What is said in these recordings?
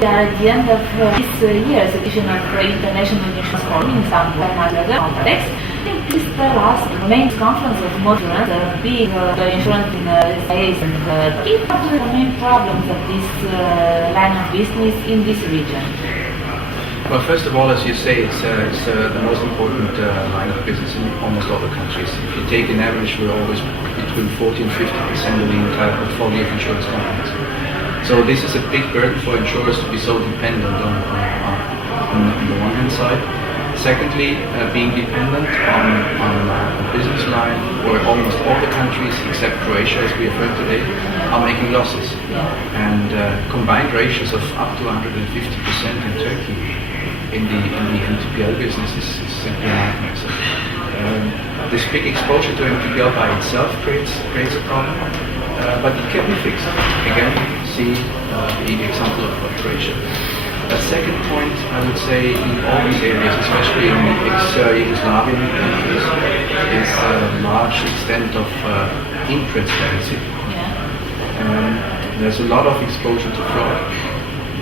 We are at the end of this year's edition of the International Insurance Forum in Istanbul, AUDATEX. Please tell us the main conference of motor insurance, being the insurance in the States and Turkey. What are the main problems of this line of business in this region? Well, first of all, as you say, it's the most important line of business in almost all the countries. If you take an average, we're always between 40 and 50% of the entire portfolio of insurance companies. So this is a big burden for insurers to be so dependent on the one hand side. Secondly, being dependent on a business line where almost all the countries except Croatia, as we have heard today, are making losses. And combined ratios of up to 150% in Turkey in the MTPL business is simply a nightmare. So, this big exposure to MTPL by itself creates a problem, but it can be fixed. Again, see the example of Croatia. A second point, I would say, in all these areas, especially in the ex-Yugoslavian countries, is a large extent of intransparency. There's a lot of exposure to fraud,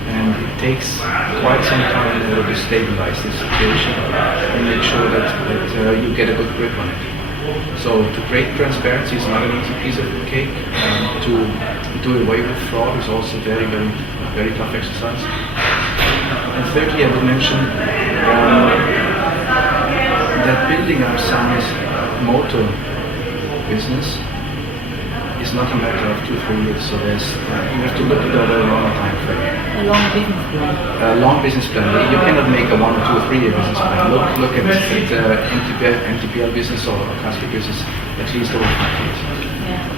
and it takes quite some time in order to stabilize this situation and make sure that you get a good grip on it. So to create transparency is not an easy piece of cake. To do away with fraud is also very tough exercise. And thirdly, I would mention that building up Sami's motor business is not a matter of 2-3 years. So you have to look at it over a longer time frame. A long business plan. A long business plan. You cannot make a 1 or 2 or 3 year business plan. Look at MTPL business or Caspi business at least over 5 years. Yeah,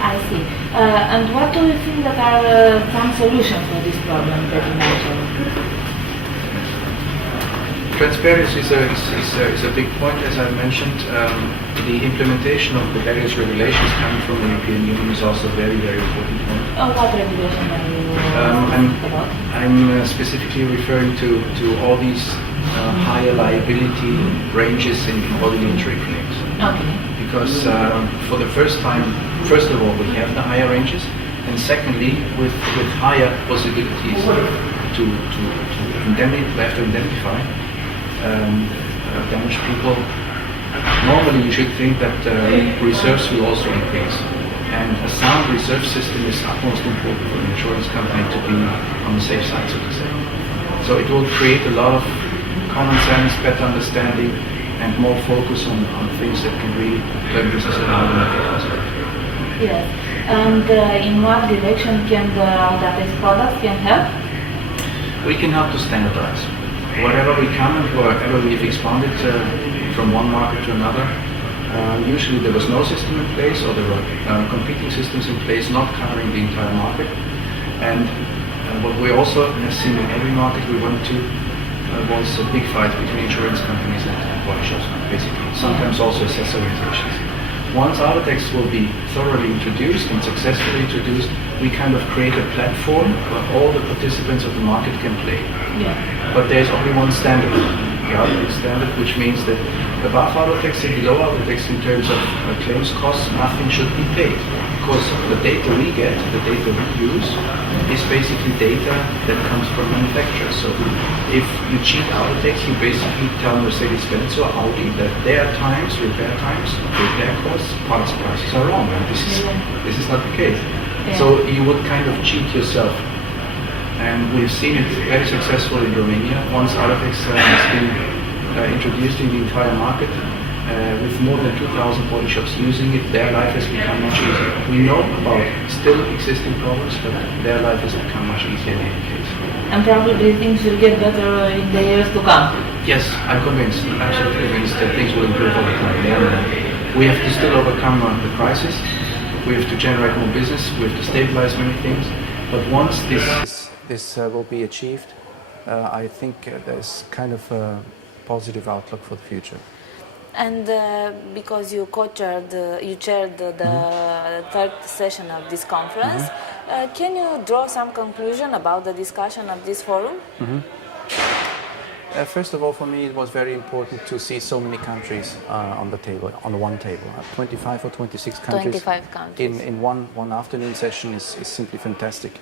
I see. And what do you think that are some solutions for this problem that you mentioned? Transparency is a big point, as I mentioned. The implementation of the various regulations coming from the European Union is also a very important point. What regulation are you talking about? I'm specifically referring to all these higher liability ranges in bodily injury claims. Okay. Because for the first time, first of all, we have the higher ranges, and secondly, with higher possibilities to indemnify damaged people. Normally, you should think that reserves will also increase, and a sound reserve system is utmost important for an insurance company to be on the safe side, so to say. So it will create a lot of common sense, better understanding, and more focus on things that can really turn business around and make it positive. Yes, and in what direction can the AUDATEX products help? We can help to standardize. Wherever we come and wherever we've expanded from one market to another, usually there was no system in place, or there were competing systems in place not covering the entire market. And what we also have seen in every market we went to was a big fight between insurance companies and body shops, basically. Sometimes also accessorizations. Once AUDATEX will be thoroughly introduced and successfully introduced, we kind of create a platform where all the participants of the market can play. Yeah. But there's only one standard, the AUDATEX standard, which means that above AUDATEX and below AUDATEX in terms of claims costs, nothing should be paid. Because the data we get, the data we use, is basically data that comes from manufacturers. So if you cheat AUDATEX, you basically tell Mercedes-Benz or Audi that their times, repair costs, parts prices are wrong. And this is not the case. Yeah. So you would kind of cheat yourself. And we've seen it very successful in Romania. Once AUDATEX has been introduced in the entire market, with more than 2,000 body shops using it, their life has become much easier. We know about still existing problems, but their life has become much easier in any case. And probably things will get better in the years to come. Yes, I'm convinced, absolutely convinced that things will improve over time. We have to still overcome the crisis. We have to generate more business. We have to stabilize many things. But once this will be achieved, I think there's kind of a positive outlook for the future. And because you chaired the third session of this conference, can you draw some conclusion about the discussion of this forum? First of all, for me, it was very important to see so many countries on the table, on one table. 25 or 26 countries. 25 countries. In one afternoon session is simply fantastic.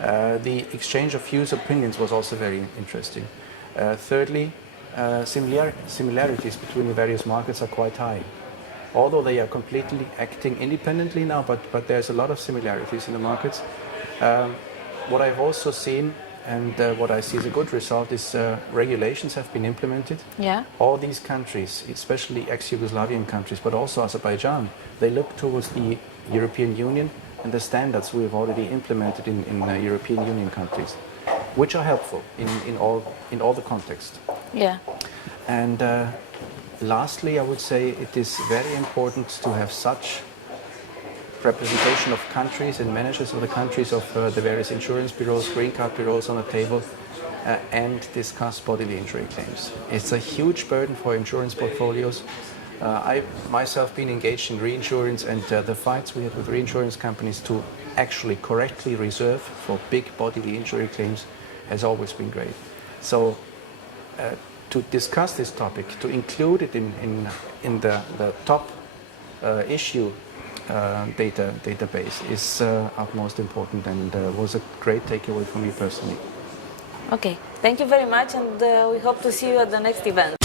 The exchange of views, opinions was also very interesting. Thirdly, similarities between the various markets are quite high. Although they are completely acting independently now, but there's a lot of similarities in the markets. What I've also seen, and what I see as a good result, is regulations have been implemented. Yeah. All these countries, especially ex-Yugoslavian countries, but also Azerbaijan, they look towards the European Union and the standards we have already implemented in European Union countries, which are helpful in all the context. Yeah. And lastly, I would say it is very important to have such representation of countries and managers of the countries of the various insurance bureaus, green card bureaus on the table, and discuss bodily injury claims. It's a huge burden for insurance portfolios. I myself been engaged in reinsurance, and the fights we had with reinsurance companies to actually correctly reserve for big bodily injury claims has always been great. So to discuss this topic, to include it in the top issue database is utmost important, and was a great takeaway for me personally. Okay, thank you very much, and we hope to see you at the next event.